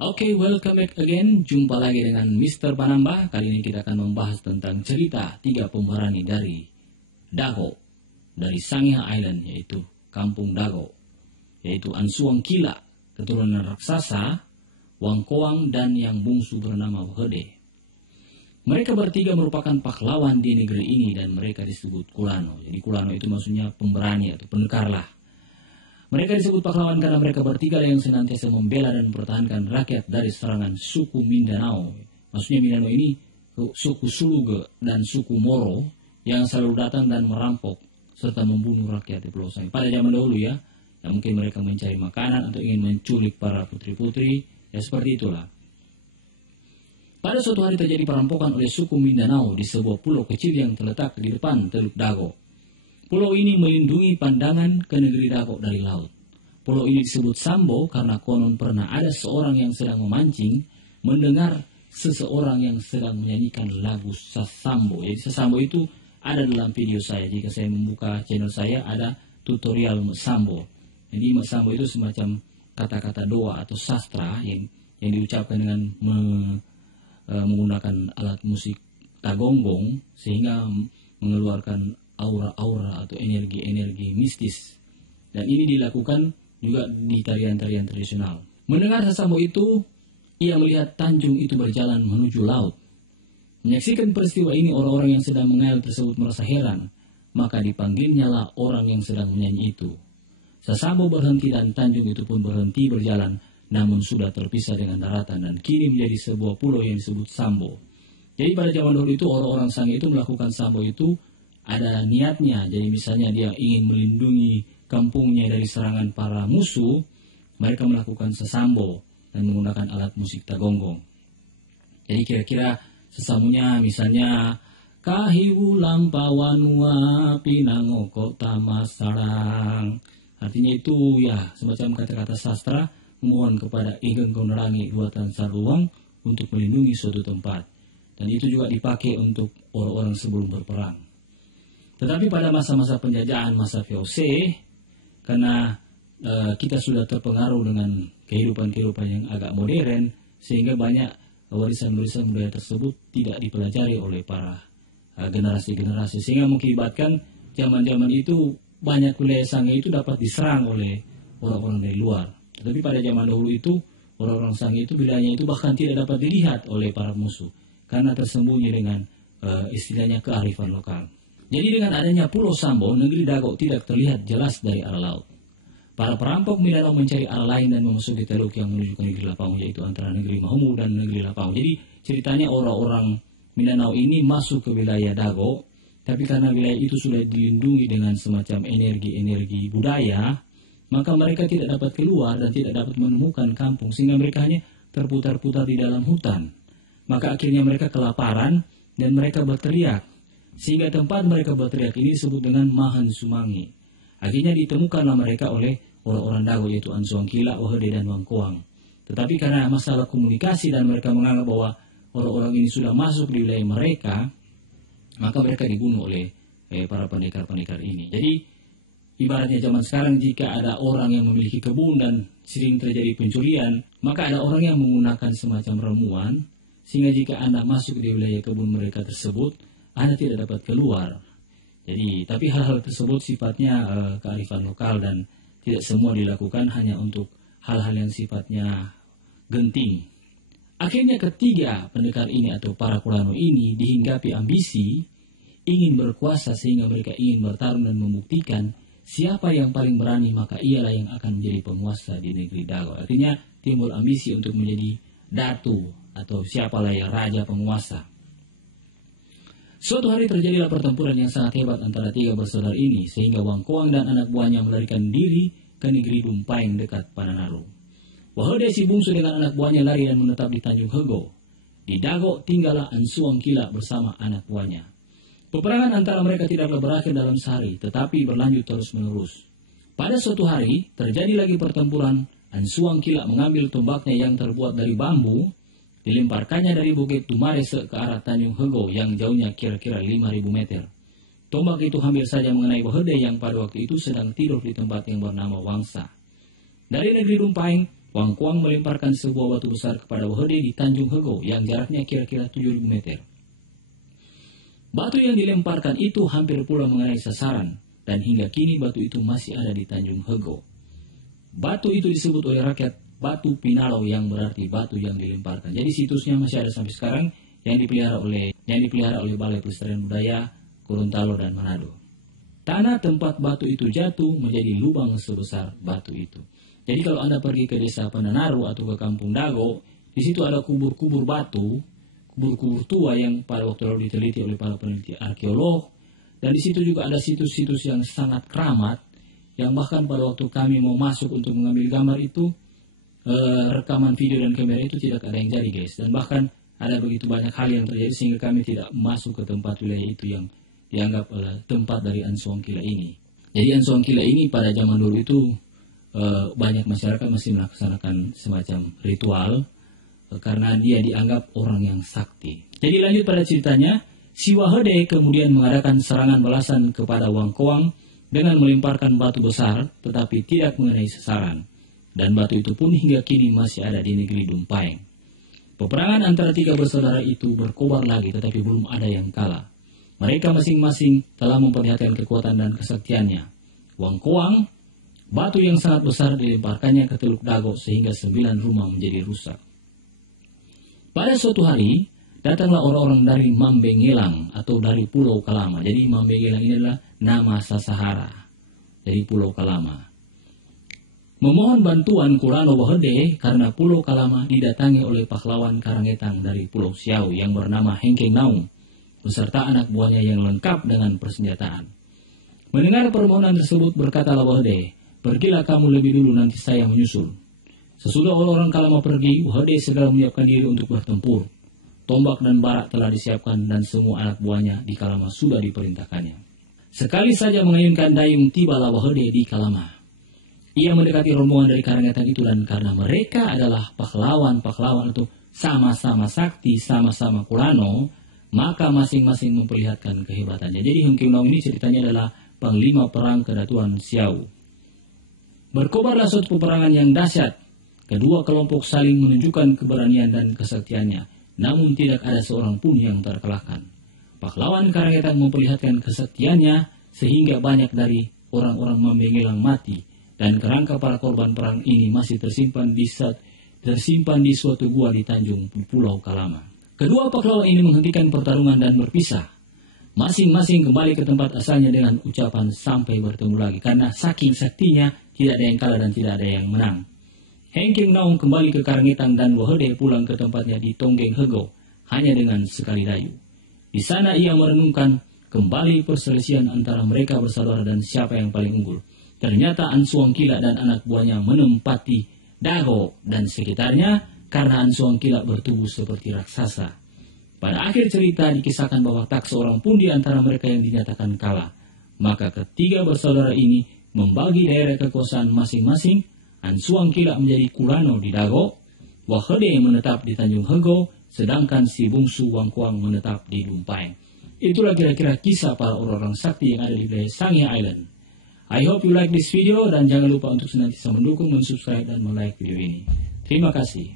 Oke, welcome back again. Jumpa lagi dengan Mr. Panambah. Kali ini kita akan membahas tentang cerita tiga pemberani dari Dago, dari Sangiha Island, yaitu Kampung Dago, yaitu Ansuang Kila, keturunan raksasa, Wangkoang, dan yang bungsu bernama Wahede. Mereka bertiga merupakan pahlawan di negeri ini dan mereka disebut Kulano. Jadi Kulano itu maksudnya pemberani atau pendekar lah. Mereka disebut pahlawan karena mereka bertiga yang senantiasa membela dan mempertahankan rakyat dari serangan suku Mindanao. Maksudnya Mindanao ini suku Suluge dan suku Moro yang selalu datang dan merampok serta membunuh rakyat di Pulau Sangihe. Pada zaman dahulu ya, mungkin mereka mencari makanan atau ingin menculik para putri-putri, ya seperti itulah. Pada suatu hari terjadi perampokan oleh suku Mindanao di sebuah pulau kecil yang terletak di depan Teluk Dago. Pulau ini melindungi pandangan ke negeri Dago dari laut. Pulau ini disebut Sambo karena konon pernah ada seorang yang sedang memancing mendengar seseorang yang sedang menyanyikan lagu Sasambo. Jadi Sasambo itu ada dalam video saya. Jika saya membuka channel saya ada tutorial Sambo. Jadi Sambo itu semacam kata-kata doa atau sastra yang diucapkan dengan menggunakan alat musik tagonggong sehingga mengeluarkan aura-aura atau energi-energi mistis. Dan ini dilakukan juga di tarian-tarian tradisional. Mendengar Sasambo itu, ia melihat Tanjung itu berjalan menuju laut. Menyaksikan peristiwa ini, orang-orang yang sedang mengayal tersebut merasa heran. Maka dipanggilnya lah orang yang sedang menyanyi itu. Sasambo berhenti dan Tanjung itu pun berhenti berjalan, namun sudah terpisah dengan daratan dan kini menjadi sebuah pulau yang disebut Sambo. Jadi pada zaman dahulu itu orang-orang Sangihe itu melakukan Sambo itu ada niatnya. Jadi misalnya dia ingin melindungi kampungnya dari serangan para musuh, mereka melakukan Sasambo dan menggunakan alat musik tagonggong. Jadi kira-kira sesamanya misalnya kahiwu lampawanua pinangoko tamasarang. Artinya itu ya semacam kata-kata sastra memohon kepada Igeng Konerangi Duatan Saruang untuk melindungi suatu tempat. Dan itu juga dipakai untuk orang-orang sebelum berperang. Tetapi pada masa-masa penjajahan, masa VOC, karena kita sudah terpengaruh dengan kehidupan-kehidupan yang agak modern, sehingga banyak warisan-warisan budaya tersebut tidak dipelajari oleh para generasi-generasi. Sehingga mengakibatkan zaman-zaman itu banyak wilayah Sangihe itu dapat diserang oleh orang-orang dari luar. Tetapi pada zaman dahulu itu, orang-orang Sangihe itu wilayahnya itu bahkan tidak dapat dilihat oleh para musuh, karena tersembunyi dengan istilahnya kearifan lokal. Jadi dengan adanya Pulau Sambo, negeri Dago tidak terlihat jelas dari arah laut. Para perampok Mindanao mencari arah lain dan memasuki teluk yang menuju ke negeri Lapang, yaitu antara negeri Mahumu dan negeri Lapang. Jadi ceritanya orang-orang Mindanao ini masuk ke wilayah Dago, tapi karena wilayah itu sudah dilindungi dengan semacam energi-energi budaya, maka mereka tidak dapat keluar dan tidak dapat menemukan kampung, sehingga mereka hanya terputar-putar di dalam hutan. Maka akhirnya mereka kelaparan dan mereka berteriak. Sehingga tempat mereka berteriak ini disebut dengan Mahan Sumangi. Akhirnya ditemukanlah mereka oleh orang-orang Dago, yaitu Ansuang Kila, Wahede, dan Wangkoang. Tetapi karena masalah komunikasi dan mereka menganggap bahwa orang-orang ini sudah masuk di wilayah mereka, maka mereka dibunuh oleh para pendekar-pendekar ini. Jadi ibaratnya zaman sekarang jika ada orang yang memiliki kebun dan sering terjadi pencurian, maka ada orang yang menggunakan semacam ramuan, sehingga jika Anda masuk di wilayah kebun mereka tersebut, Anda tidak dapat keluar. Jadi, tapi hal-hal tersebut sifatnya kearifan lokal dan tidak semua dilakukan hanya untuk hal-hal yang sifatnya genting. Akhirnya ketiga pendekar ini atau para Kulano ini dihinggapi ambisi, ingin berkuasa sehingga mereka ingin bertarung dan membuktikan siapa yang paling berani maka ialah yang akan menjadi penguasa di negeri Dago. Artinya timbul ambisi untuk menjadi datu atau siapalah yang raja penguasa. Suatu hari terjadilah pertempuran yang sangat hebat antara tiga bersaudara ini, sehingga Wangkoang dan anak buahnya melarikan diri ke negeri Dumpaeng dekat Pananaru. Wahede si bungsu dengan anak buahnya lari dan menetap di Tanjung Hego. Di Dago tinggallah Ansuang Kila bersama anak buahnya. Peperangan antara mereka tidaklah berakhir dalam sehari, tetapi berlanjut terus-menerus. Pada suatu hari, terjadi lagi pertempuran. Ansuang Kila mengambil tombaknya yang terbuat dari bambu, dilemparkannya dari Bukit Tumarese ke arah Tanjung Hego yang jauhnya kira-kira 5.000 meter. Tombak itu hampir saja mengenai Wahede yang pada waktu itu sedang tidur di tempat yang bernama Wangsa. Dari negeri Dumpaeng, Wang Kuang melemparkan sebuah batu besar kepada Wahede di Tanjung Hego yang jaraknya kira-kira 7.000 meter. Batu yang dilemparkan itu hampir pula mengenai sasaran, dan hingga kini batu itu masih ada di Tanjung Hego. Batu itu disebut oleh rakyat Batu Pinalo, yang berarti batu yang dilemparkan. Jadi situsnya masih ada sampai sekarang, yang dipelihara oleh Balai Pelestarian Budaya Gorontalo dan Manado. Tanah tempat batu itu jatuh menjadi lubang sebesar batu itu. Jadi kalau Anda pergi ke desa Pananaru atau ke Kampung Dago, di situ ada kubur-kubur batu, kubur-kubur tua yang pada waktu lalu diteliti oleh para peneliti arkeolog. Dan di situ juga ada situs-situs yang sangat keramat, yang bahkan pada waktu kami mau masuk untuk mengambil gambar itu, rekaman video dan kamera itu tidak ada yang jadi, guys. Dan bahkan ada begitu banyak hal yang terjadi sehingga kami tidak masuk ke tempat wilayah itu yang dianggap tempat dari Ansuang Kila ini. Jadi Ansuang Kila ini pada zaman dulu itu banyak masyarakat masih melaksanakan semacam ritual karena dia dianggap orang yang sakti. Jadi lanjut pada ceritanya, si Wahede kemudian mengadakan serangan balasan kepada Wang Kuang dengan melemparkan batu besar tetapi tidak mengenai sasaran. Dan batu itu pun hingga kini masih ada di negeri Dumpaeng. Peperangan antara tiga bersaudara itu berkobar lagi tetapi belum ada yang kalah. Mereka masing-masing telah memperlihatkan kekuatan dan kesaktiannya. Wang Kuang, batu yang sangat besar dilemparkannya ke Teluk Dago sehingga 9 rumah menjadi rusak. Pada suatu hari, datanglah orang-orang dari Mambengelang atau dari Pulau Kalama. Jadi Mambengelang ini adalah nama Sasahara dari Pulau Kalama. Memohon bantuan Kulano Wahede karena Pulau Kalama didatangi oleh pahlawan Karangetang dari Pulau Siau yang bernama Hengkeng Naung beserta anak buahnya yang lengkap dengan persenjataan. Mendengar permohonan tersebut berkatalah Wahede, "Pergilah kamu lebih dulu, nanti saya menyusul." Sesudah orang-orang Kalama pergi, Wahede segera menyiapkan diri untuk bertempur. Tombak dan barak telah disiapkan dan semua anak buahnya di Kalama sudah diperintahkannya. Sekali saja mengayunkan dayung, tibalah Wahede di Kalama. Ia mendekati rombongan dari Karangetang itu dan karena mereka adalah pahlawan-pahlawan atau sama-sama sakti, sama-sama Kulano, maka masing-masing memperlihatkan kehebatannya. Jadi Hengkeng Naung ini ceritanya adalah panglima perang Kedatuan Siau. Berkobarlah suatu peperangan yang dahsyat. Kedua kelompok saling menunjukkan keberanian dan kesaktiannya, namun tidak ada seorang pun yang terkalahkan. Pahlawan Karangetang memperlihatkan kesaktiannya sehingga banyak dari orang-orang Mambengelang mati. Dan kerangka para korban perang ini masih tersimpan di suatu gua di Tanjung Pulau Kalama. Kedua pahlawan ini menghentikan pertarungan dan berpisah. Masing-masing kembali ke tempat asalnya dengan ucapan sampai bertemu lagi. Karena saking saktinya tidak ada yang kalah dan tidak ada yang menang. Hengkeng Naung kembali ke Karangetang dan Wahede pulang ke tempatnya di Tonggeng Hego hanya dengan sekali dayu. Di sana ia merenungkan kembali perselisihan antara mereka bersaudara dan siapa yang paling unggul. Ternyata Ansuang Kila dan anak buahnya menempati Dago dan sekitarnya karena Ansuang Kila bertubuh seperti raksasa. Pada akhir cerita dikisahkan bahwa tak seorang pun di antara mereka yang dinyatakan kalah. Maka ketiga bersaudara ini membagi daerah kekuasaan masing-masing. Ansuang Kila menjadi Kulano di Dago, Wahede menetap di Tanjung Hego, sedangkan si bungsu Wang Kuang menetap di Dumpaeng. Itulah kira-kira kisah para orang-orang sakti yang ada di wilayah Sangihe Island. I hope you like this video dan jangan lupa untuk senantiasa mendukung, subscribe dan like video ini. Terima kasih.